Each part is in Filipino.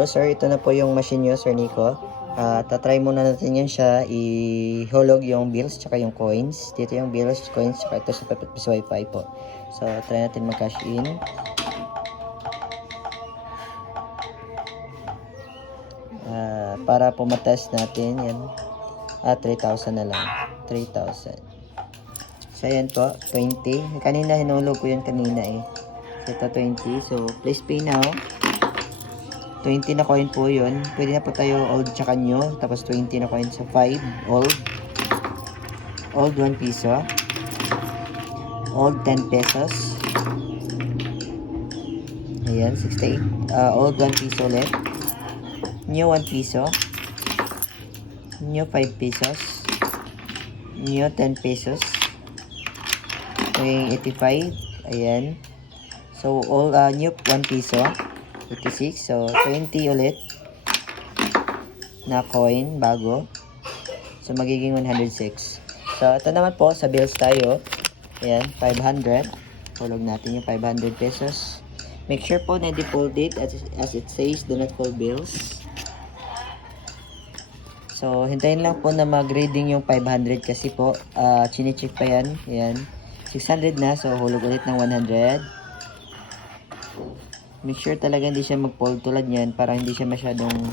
So sir, ito na po yung machine nyo, Sir Nico. Tatry muna natin yan siya, ihulog yung bills tsaka yung coins. Dito yung bills, coins, tsaka ito sa Pepetpis Wi-Fi po. So try natin mag-cash in. Para po matest natin yan. 3,000 na lang. 3,000. So ayan po, 20. Kanina hinulog ko yan kanina eh. So ito 20. So please pay now. 20 na coin po yun. Pwede na po tayo old tsaka new. Tapos 20 na coin sa 5. Old. Old 1 piso. Old 10 pesos. Ayan, 68. Old 1 piso ulit. New 1 piso. New 5 pesos. New 10 pesos. Yung 85. Ayan. So, all new 1 piso. 86. So, 20 ulit na coin bago. So, magiging 106. So, ito naman po sa bills tayo. Ayan, 500. Hulog natin yung 500 pesos. Make sure po na default date as it says, do not call bills. So, hintayin lang po na mag-reading yung 500 kasi po, chine-check pa yan. Ayan. 600 na. So, hulog ulit ng 100. Make sure talaga hindi siya mag-fold tulad yan para hindi siya masyadong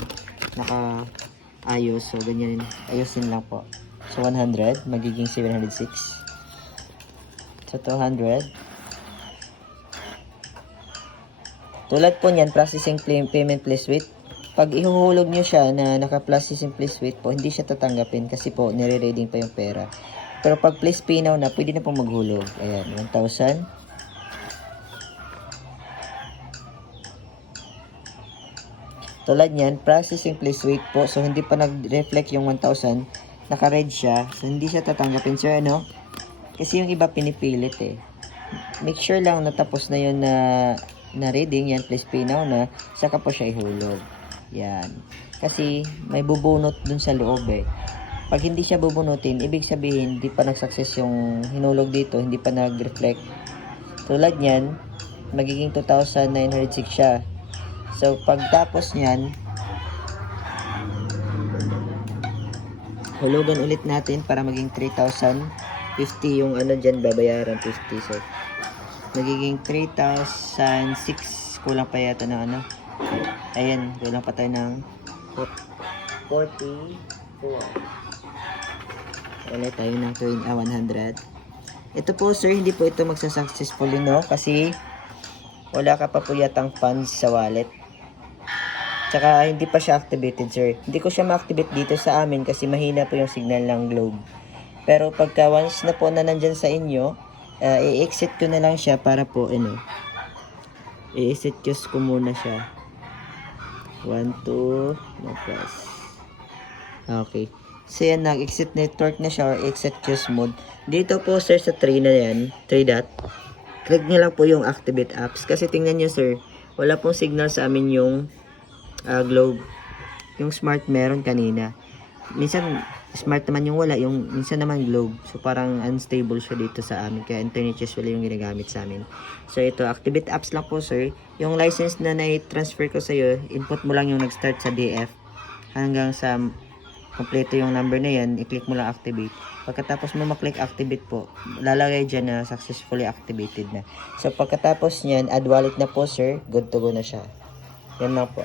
naka-ayos. So, ganyan. Ayusin lang po. So, 100. Magiging 706. So, 200. Tulad po niyan, processing payment please wait. Pag ihuhulog nyo siya na naka-processing please wait po, hindi siya tatanggapin kasi po nire-reading pa yung pera. Pero pag please pay now na, pwede na pong maghulog. Ayan, 1,000. Tulad niyan, processing please wait po. So, hindi pa nag-reflect yung 1,000. Naka-red siya. So, hindi siya tatanggapin. Sir, ano? Kasi yung iba pinipilit eh. Make sure lang natapos na yun na reading. Yan, please pay now na. Saka po siya ihulog. Yan. Kasi may bubunot dun sa loob eh. Pag hindi siya bubunutin, ibig sabihin, hindi pa nag-success yung hinulog dito. Hindi pa nag-reflect. Tulad niyan, magiging 2,906 siya. So, pagtapos niyan, hulugan ulit natin para maging 3,050 yung ano dyan, babayaran 50. So, magiging 3,006. Kulang pa yata ng ano. Ayan, kulang pa tayo ng 44. Ulit tayo ng 100. Ito po sir, hindi po ito magsa-successfully no? Kasi wala ka pa po yatang funds sa wallet. Tsaka hindi pa siya activated sir. Hindi ko siya ma-activate dito sa amin kasi mahina po yung signal ng Globe. Pero pagka once na po na nandyan sa inyo, i-exit ko na lang siya para po i-exit ko muna siya. 1, 2, na-press. Okay. So yan, nag-exit network na siya or exit queues mode. Dito po sir sa 3 na yan, 3 dot. Click nyo lang po yung activate apps. Kasi tingnan nyo sir, wala pong signal sa amin yung Globe. Yung smart meron kanina. Minsan smart naman yung wala, yung minsan naman Globe. So parang unstable siya dito sa amin. Kaya internet usually yung ginagamit sa amin. So ito, activate apps lang po sir. Yung license na na-transfer ko sa iyo, input mo lang yung nag-start sa DF hanggang sa kompleto yung number na yan, i-click mo lang activate. Pagkatapos mo maklik activate po, lalagay dyan na successfully activated na. So pagkatapos nyan, add wallet na po sir, good to go na siya. Yan lang po.